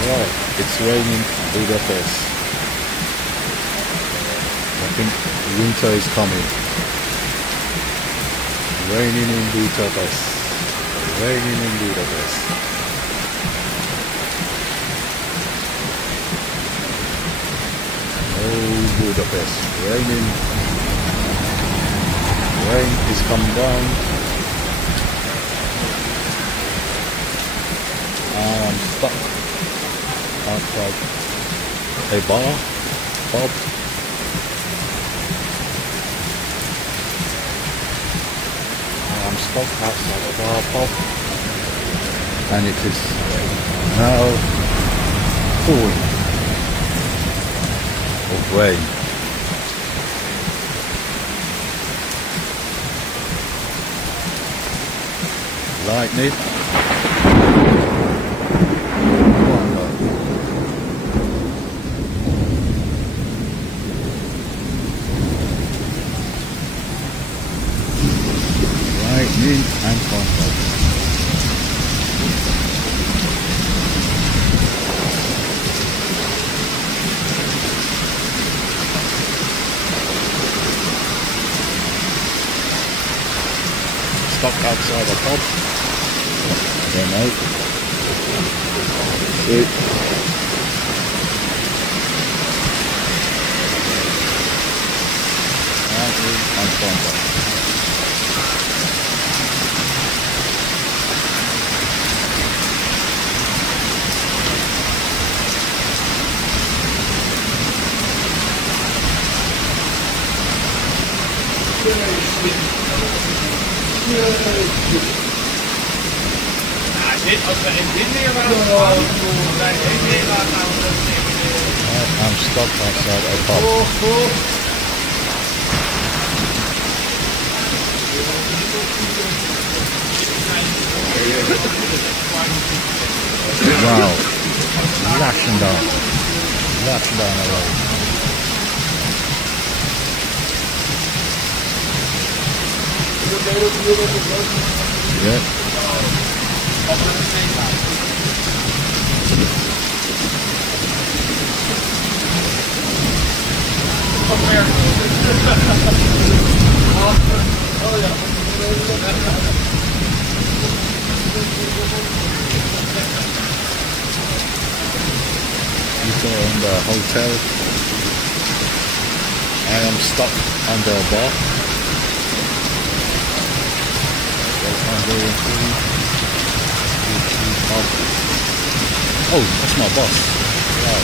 Wow, it's raining Budapest. I think winter is coming. Raining in Budapest. Raining in Budapest. Oh, Budapest. Raining. Rain is coming down. I'm stuck outside a bar, pub. I'm stuck outside a bar, pub, and it is now full of rain. Lightning. Lightning and thunder. Stuck outside a pub. Don't know. Lightning and thunder. I'm stuck outside a pub. Wow, lashing down the road. Yeah. People in the hotel. I am stuck under a bar. Oh, that's my boss. Wow.